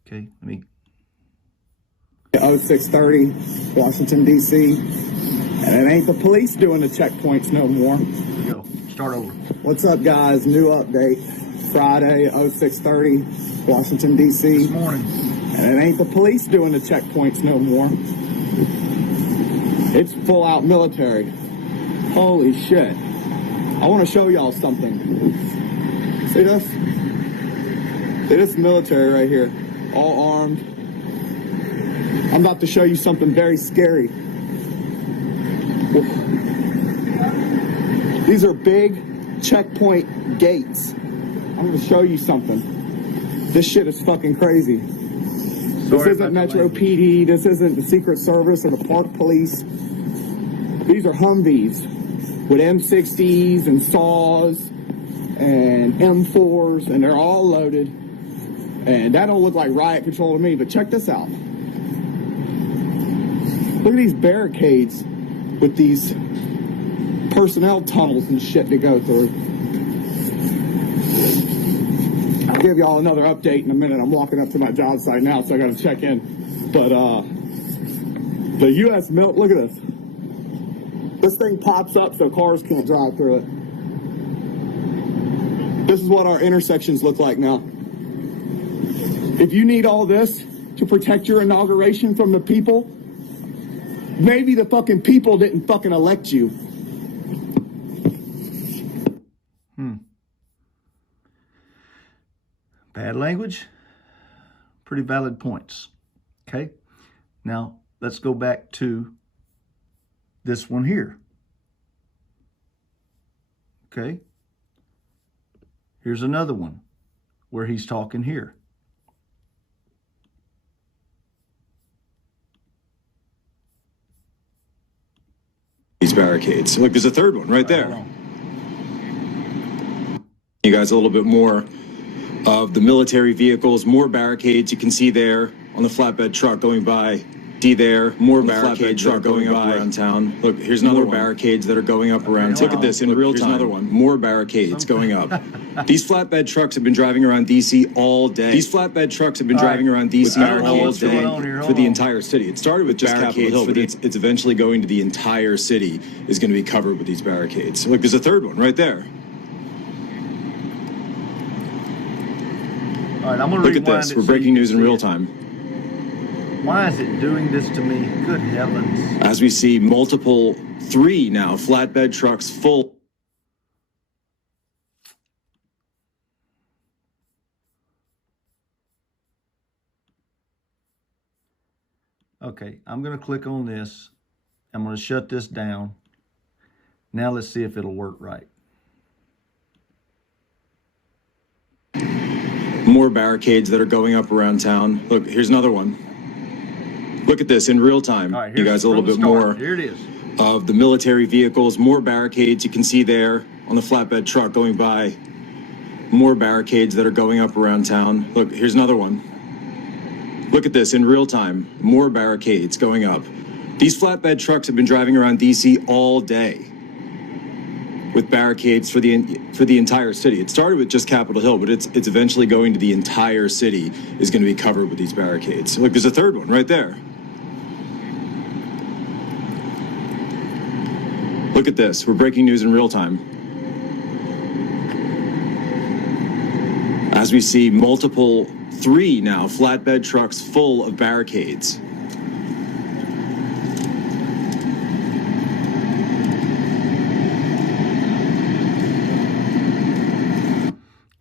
Okay, let me... 0630, Washington, D.C. And it ain't the police doing the checkpoints no more. Here we go. Start over. What's up, guys? New update. Friday, 0630, Washington, D.C. This morning. And it ain't the police doing the checkpoints no more. It's full out military. Holy shit. I want to show y'all something. See this? See this military right here. All armed. I'm about to show you something very scary. These are big checkpoint gates. I'm going to show you something. This shit is fucking crazy. This isn't Metro PD. This isn't the Secret Service or the Park Police. These are Humvees with M60s and SAWs and M4s, and they're all loaded. And that don't look like riot control to me, but check this out. Look at these barricades with these personnel tunnels and shit to go through. I'll give y'all another update in a minute. I'm walking up to my job site now, so I got to check in. But the U.S. look at this. This thing pops up so cars can't drive through it. This is what our intersections look like now. If you need all this to protect your inauguration from the people, maybe the fucking people didn't fucking elect you. Bad language, pretty valid points. Okay, now let's go back to this one here. Okay, here's another one where he's talking here. These barricades. Look, there's a third one right there. You guys a little bit more of the military vehicles, more barricades you can see there on the flatbed truck going by. See there, more barricades that are going up around town. Look, here's another barricades that are going up around town. Look at this in real time. Another one. More barricades going up. These flatbed trucks have been driving around D.C. all day. These flatbed trucks have been driving around D.C. all day for the entire city. It started with just Capitol Hill, but it's eventually going to the entire city is going to be covered with these barricades. Look, there's a third one right there. All right, I'm going to look at this. We're breaking news in real time. Why is it doing this to me? Good heavens. As we see multiple, 3 now, flatbed trucks full. Okay, I'm going to click on this. I'm going to shut this down. Now let's see if it'll work right. More barricades that are going up around town. Look, here's another one. Look at this in real time. All right, you guys a little bit more here it is. Of the military vehicles, more barricades you can see there on the flatbed truck going by. more barricades that are going up around town. Look, here's another one. Look at this in real time. More barricades going up. These flatbed trucks have been driving around D.C. all day with barricades for the entire city. It started with just Capitol Hill, but it's eventually going to the entire city is going to be covered with these barricades. Look, there's a third one right there. Look at this. We're breaking news in real time. As we see three now flatbed trucks full of barricades.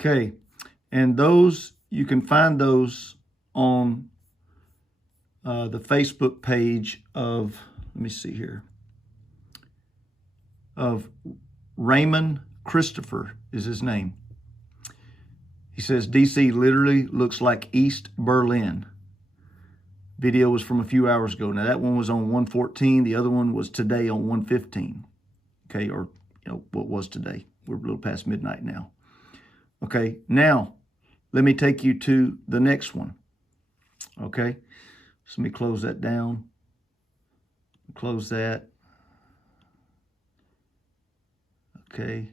Okay, and those, you can find those on the Facebook page of, let me see here, of Raymond Christopher is his name. He says, DC literally looks like East Berlin. Video was from a few hours ago. Now that one was on 114. The other one was today on 115. Okay, or what was today. We're a little past midnight now. Okay, now let me take you to the next one. Okay, so let me close that down. Close that. Okay.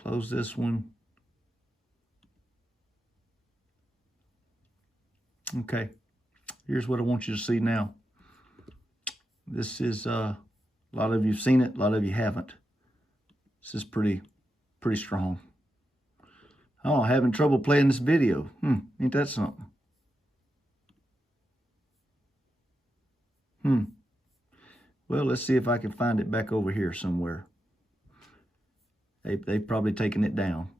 Close this one. Okay, here's what I want you to see now. This is, a lot of you've seen it, a lot of you haven't. This is pretty strong. Oh, having trouble playing this video. Ain't that something? Well, let's see if I can find it back over here somewhere. They've probably taken it down.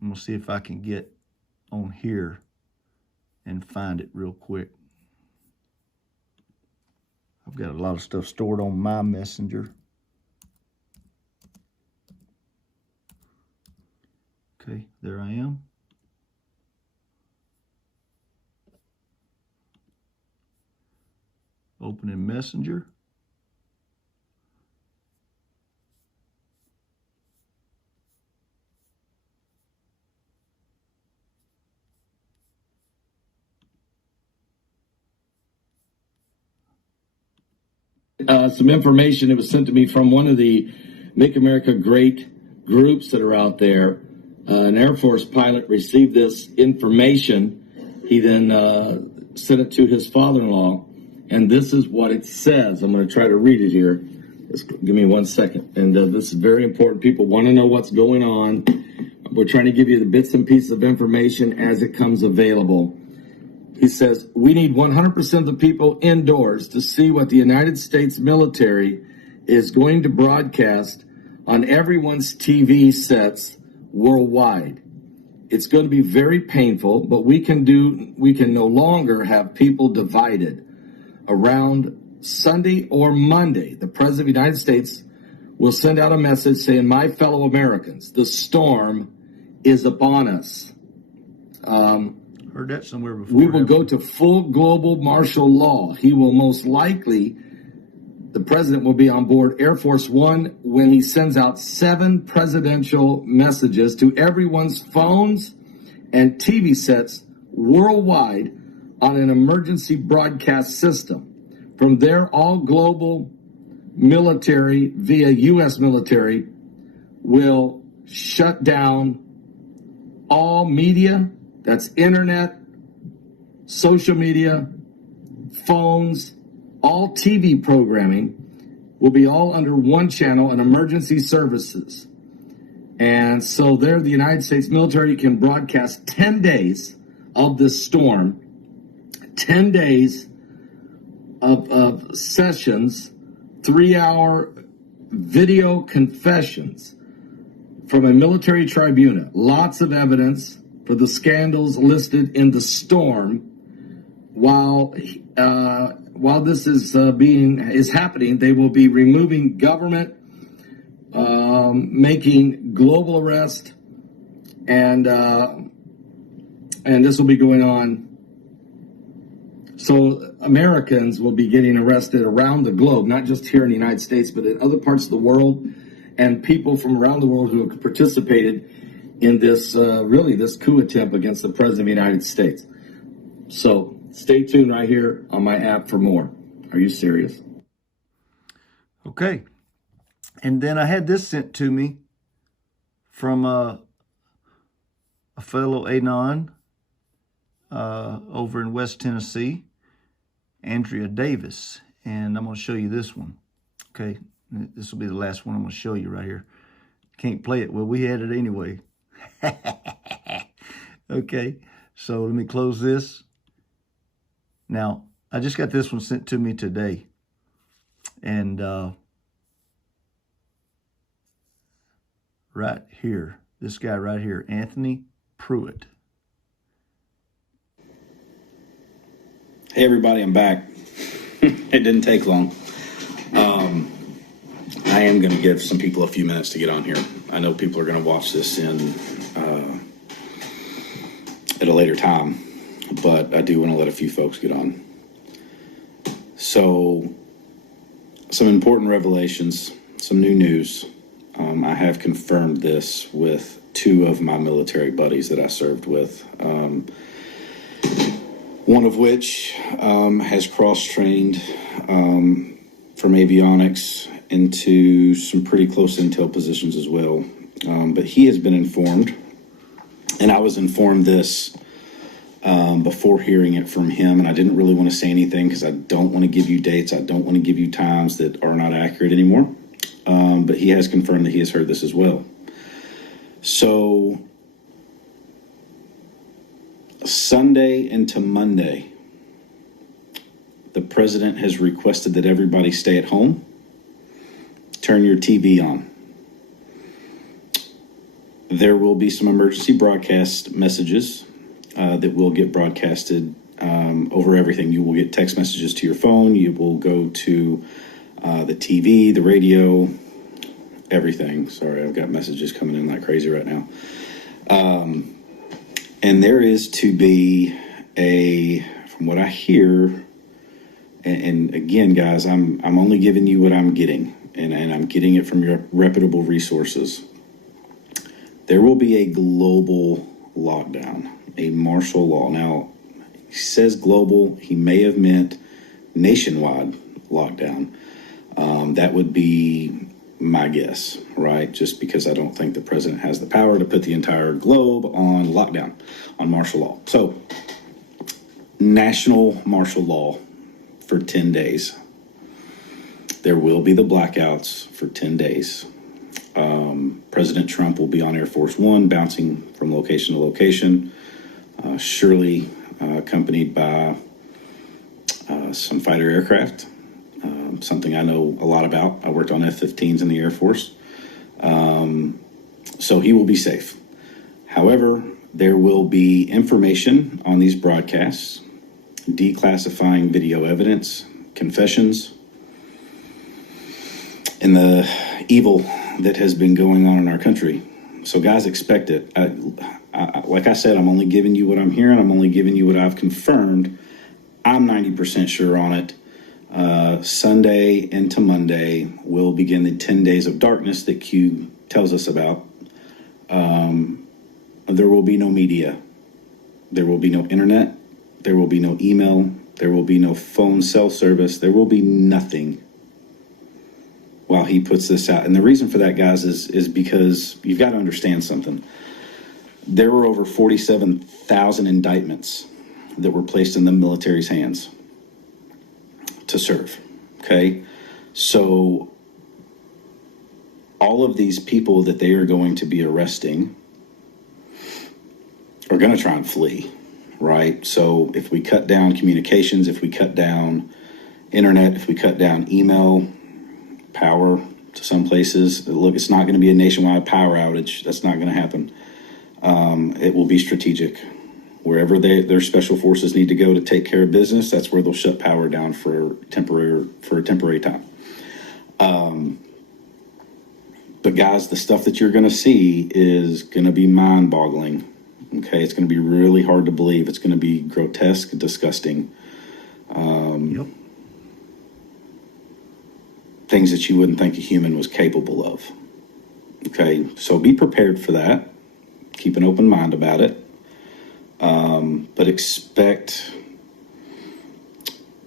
I'm gonna see if I can get on here and find it real quick. I've got a lot of stuff stored on my messenger. Okay, there I am. Opening Messenger. Some information that was sent to me from one of the Make America Great groups that are out there. An Air Force pilot received this information. He then sent it to his father-in-law, and this is what it says. I'm going to try to read it here. Just give me 1 second. And this is very important. People want to know what's going on. We're trying to give you the bits and pieces of information as it comes available. He says, we need 100% of the people indoors to see what the United States military is going to broadcast on everyone's TV sets worldwide. It's going to be very painful, but we can no longer have people divided. Around Sunday or Monday, the President of the United States will send out a message saying, my fellow Americans, the storm is upon us. Heard that somewhere before. We will go to full global martial law. He will most likely, the president will be on board Air Force One when he sends out 7 presidential messages to everyone's phones and TV sets worldwide on an emergency broadcast system. From there, all global military via U.S. military will shut down all media. That's internet, social media, phones, all TV programming will be all under one channel and emergency services. And so there, the United States military can broadcast 10 days of this storm, 10 days of sessions, 3-hour video confessions from a military tribunal. Lots of evidence for the scandals listed in the storm. While this is happening, they will be removing government, making global arrest, and this will be going on So Americans will be getting arrested around the globe, not just here in the United States, but in other parts of the world, and people from around the world who have participated in this, this coup attempt against the President of the United States. So stay tuned right here on my app for more. Are you serious? Okay. And then I had this sent to me from a fellow Anon over in West Tennessee, Andrea Davis. And I'm going to show you this one. Okay. This will be the last one I'm going to show you right here. Can't play it. Well, we had it anyway. Okay. So let me close this. Now, I just got this one sent to me today. And right here, this guy right here, Anthony Pruitt. Hey everybody, I'm back. It didn't take long. I am going to give some people a few minutes to get on here. I know people are going to watch this at a later time, but I do want to let a few folks get on. So, some important revelations, some new news. I have confirmed this with two of my military buddies that I served with. One of which has cross-trained from avionics into some pretty close intel positions as well. But he has been informed, and I was informed this before hearing it from him, and I didn't really want to say anything because I don't want to give you dates. I don't want to give you times that are not accurate anymore. But he has confirmed that he has heard this as well. So Sunday into Monday, the president has requested that everybody stay at home. Turn your TV on. There will be some emergency broadcast messages that will get broadcasted over everything. You will get text messages to your phone. You will go to the TV, the radio, everything. Sorry, I've got messages coming in like crazy right now. And there is to be from what I hear, and again, guys, I'm only giving you what I'm getting, and I'm getting it from your reputable resources. There will be a global lockdown, a martial law. Now, he says global. He may have meant nationwide lockdown. That would be my guess, right? Just because I don't think the president has the power to put the entire globe on lockdown, on martial law. So, national martial law for 10 days. There will be the blackouts for 10 days. President Trump will be on Air Force One, bouncing from location to location, surely accompanied by some fighter aircraft. Something I know a lot about. I worked on F-15s in the Air Force. So he will be safe. However, there will be information on these broadcasts, declassifying video evidence, confessions, and the evil that has been going on in our country. So guys, expect it. Like I said, I'm only giving you what I'm hearing. I'm only giving you what I've confirmed. I'm 90% sure on it. Sunday into Monday will begin the 10 days of darkness that Q tells us about. There will be no media. There will be no internet. There will be no email. There will be no phone cell service. There will be nothing while he puts this out. And the reason for that, guys, is because you've got to understand something. There were over 47,000 indictments that were placed in the military's hands to serve. Okay. So all of these people that they are going to be arresting are going to try and flee, right? So if we cut down communications, if we cut down internet, if we cut down email, power to some places, look, it's not going to be a nationwide power outage. That's not going to happen. It will be strategic. Wherever their special forces need to go to take care of business, that's where they'll shut power down for a temporary time. But guys, the stuff that you're going to see is going to be mind-boggling. Okay, it's going to be really hard to believe. It's going to be grotesque, disgusting. Things that you wouldn't think a human was capable of. Okay, so be prepared for that. Keep an open mind about it. But expect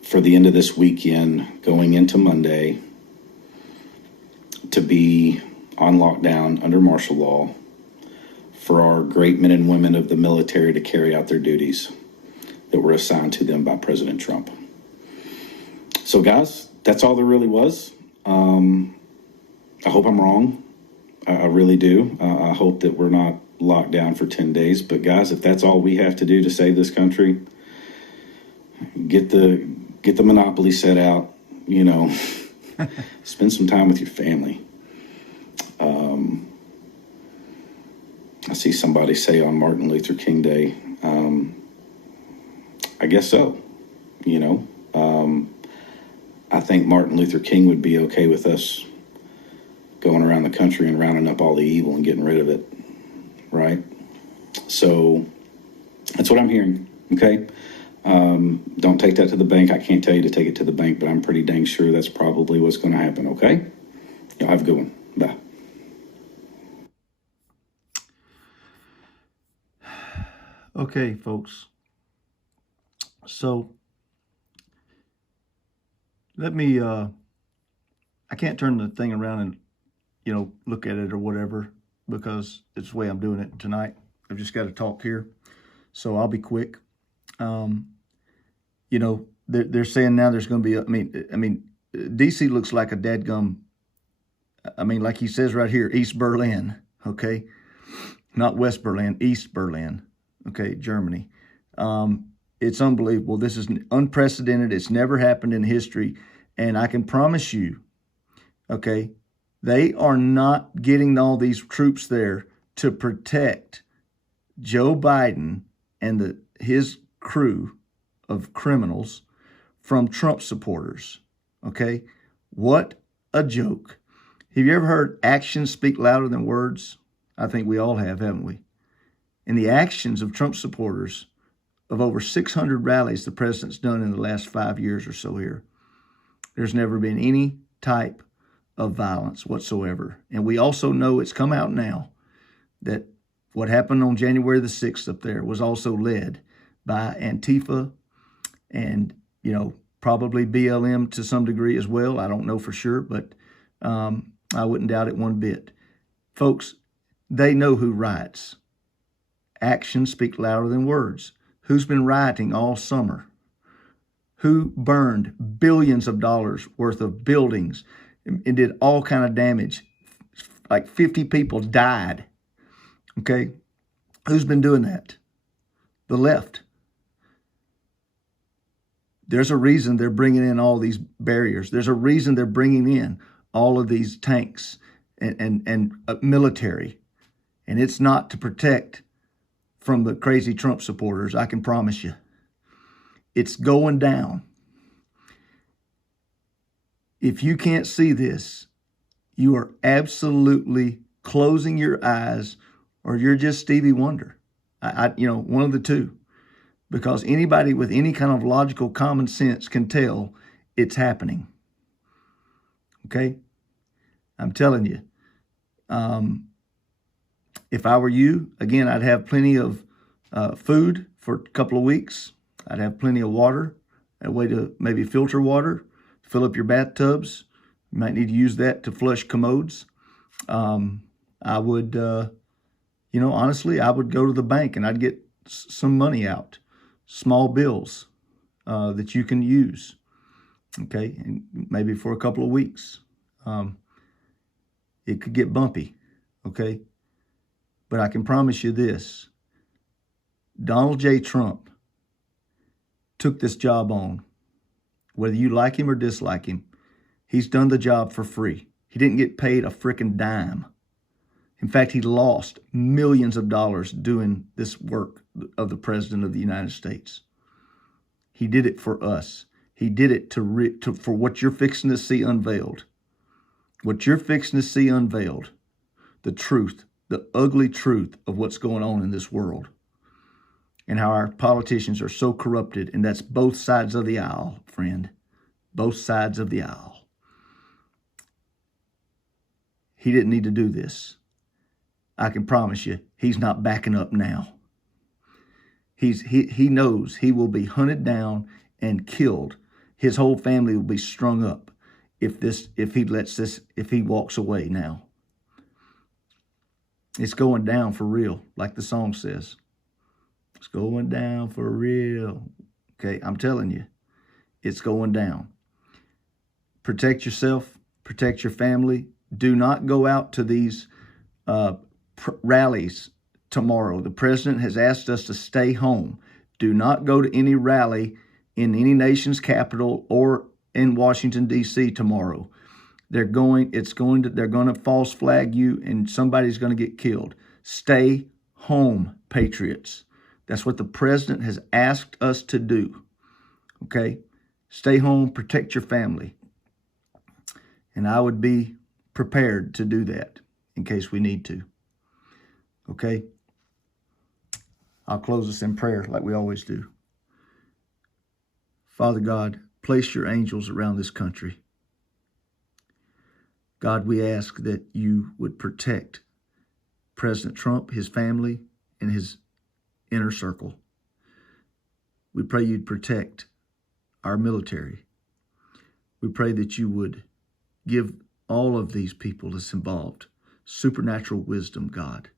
for the end of this weekend, going into Monday, to be on lockdown under martial law for our great men and women of the military to carry out their duties that were assigned to them by President Trump. So guys, that's all there really was. I hope I'm wrong. I really do. I hope that we're not locked down for 10 days. But guys, if that's all we have to do to save this country, get the monopoly set out, you know, spend some time with your family. I see somebody say on Martin Luther King Day, I guess so, you know. I think Martin Luther King would be okay with us going around the country and rounding up all the evil and getting rid of it, right? So that's what I'm hearing, okay? Don't take that to the bank. I can't tell you to take it to the bank, but I'm pretty dang sure that's probably what's going to happen, okay? Y'all have a good one. Bye. Okay, folks. So let me, I can't turn the thing around and, you know, look at it or whatever, because it's the way I'm doing it tonight. I've just got to talk here. So I'll be quick. You know, they're saying now there's going to be, I mean, DC looks like a dadgum, I mean, like he says right here, East Berlin, okay? Not West Berlin, East Berlin, okay, Germany. It's unbelievable. This is unprecedented. It's never happened in history. And I can promise you, okay, they are not getting all these troops there to protect Joe Biden and his crew of criminals from Trump supporters, okay? What a joke. Have you ever heard actions speak louder than words? I think we all have, haven't we? And the actions of Trump supporters of over 600 rallies the president's done in the last 5 years or so here, there's never been any type of violence whatsoever. And we also know, it's come out now, that what happened on January the 6th up there was also led by Antifa and, you know, probably BLM to some degree as well. I don't know for sure, but I wouldn't doubt it one bit. Folks, they know who riots. Actions speak louder than words. Who's been rioting all summer? Who burned billions of dollars worth of buildings and did all kind of damage? Like 50 people died. Okay? Who's been doing that? The left. There's a reason they're bringing in all these barriers. There's a reason they're bringing in all of these tanks and military. And it's not to protect from the crazy Trump supporters, I can promise you. It's going down. If you can't see this, you are absolutely closing your eyes, or you're just Stevie Wonder. You know, one of the two. Because anybody with any kind of logical common sense can tell it's happening. Okay? I'm telling you. If I were you, again, I'd have plenty of food for a couple of weeks. I'd have plenty of water, a way to maybe filter water, fill up your bathtubs. You might need to use that to flush commodes. I would, you know, honestly, I would go to the bank and I'd get some money out, small bills that you can use, okay, and maybe for a couple of weeks. It could get bumpy, okay? But I can promise you this, Donald J. Trump took this job on. Whether you like him or dislike him, he's done the job for free. He didn't get paid a frickin' dime. In fact, he lost millions of dollars doing this work of the President of the United States. He did it for us. He did it for what you're fixing to see unveiled. What you're fixing to see unveiled, the truth, the ugly truth of what's going on in this world. and how our politicians are so corrupted, and that's both sides of the aisle, friend. Both sides of the aisle. He didn't need to do this. I can promise you, he's not backing up now. He knows he will be hunted down and killed. His whole family will be strung up if he walks away now. It's going down for real, like the song says. It's going down for real. Okay, I'm telling you, it's going down. Protect yourself, protect your family. Do not go out to these rallies tomorrow. The president has asked us to stay home. Do not go to any rally in any nation's capital or in Washington, D.C. tomorrow. They're going to false flag you, and somebody's going to get killed. Stay home, patriots. That's what the president has asked us to do. Okay? Stay home, protect your family. And I would be prepared to do that in case we need to. Okay? I'll close this in prayer like we always do. Father God, place your angels around this country. God, we ask that you would protect President Trump, his family, and his inner circle. We pray you'd protect our military. We pray that you would give all of these people that's involved supernatural wisdom, God.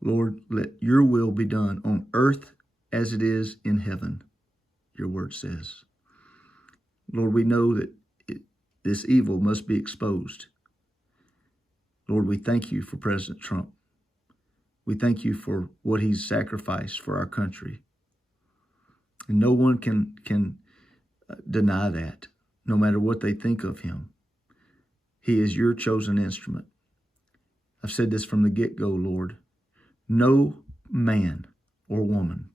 Lord, let your will be done on earth as it is in heaven, your word says. Lord, we know that this evil must be exposed. Lord, we thank you for President Trump. We thank you for what he's sacrificed for our country. And no one can deny that, no matter what they think of him. He is your chosen instrument. I've said this from the get-go, Lord. No man or woman,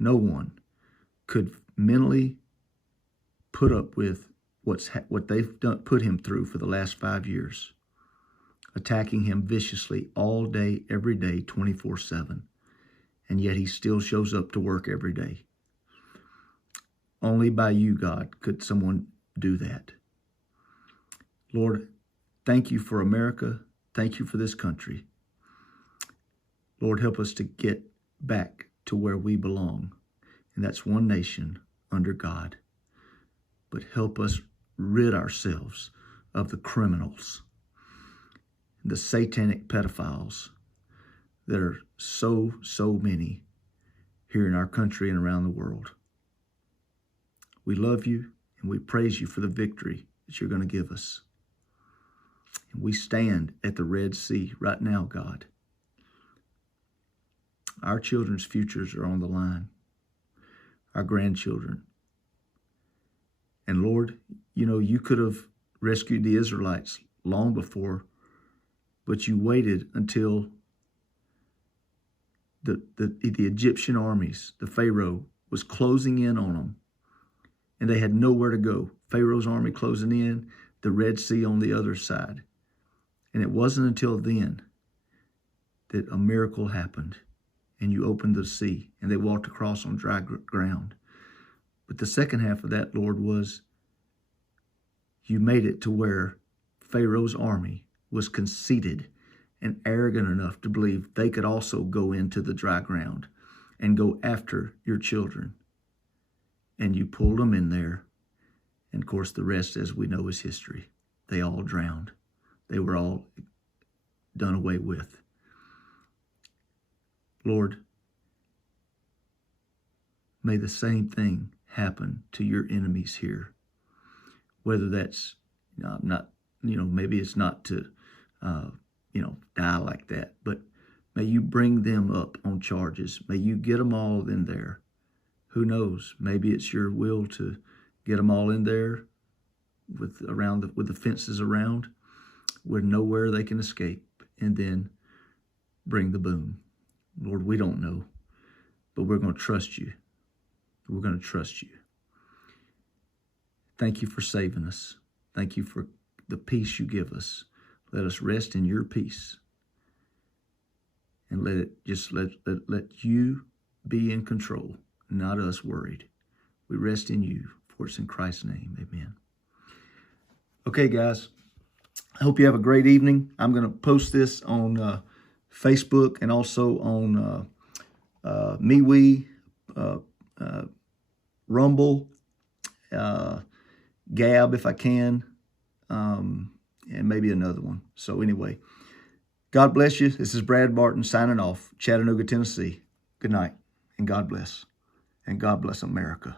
no one could mentally put up with what they've put him through for the last 5 years, attacking him viciously all day, every day, 24/7. And yet he still shows up to work every day. Only by you, God, could someone do that. Lord, thank you for America. Thank you for this country. Lord, help us to get back to where we belong. And that's one nation under God. But help us rid ourselves of the criminals, the satanic pedophiles that are so many here in our country and around the world. We love you and we praise you for the victory that you're going to give us. And we stand at the Red Sea right now, God. Our children's futures are on the line, our grandchildren. And Lord, you know, you could have rescued the Israelites long before, but you waited until the Egyptian armies, the Pharaoh, was closing in on them, and they had nowhere to go. Pharaoh's army closing in, the Red Sea on the other side. And it wasn't until then that a miracle happened, and you opened the sea, and they walked across on dry ground. But the second half of that, Lord, was you made it to where Pharaoh's army was conceited and arrogant enough to believe they could also go into the dry ground and go after your children. And you pulled them in there. And of course, the rest, as we know, is history. They all drowned. They were all done away with. Lord, may the same thing happen to your enemies here. Whether that's, maybe it's not to, die like that, but may you bring them up on charges. May you get them all in there. Who knows? Maybe it's your will to get them all in there with the fences around, with nowhere they can escape, and then bring the boom. Lord, we don't know, but we're going to trust you. We're going to trust you. Thank you for saving us. Thank you for the peace you give us. Let us rest in your peace. and let you be in control, not us worried. We rest in you, for it's in Christ's name. Amen. Okay, guys. I hope you have a great evening. I'm going to post this on Facebook and also on MeWe, Rumble, Gab if I can, and maybe another one. So anyway, God bless you. This is Brad Barton signing off, Chattanooga, Tennessee. Good night, and God bless. And God bless America.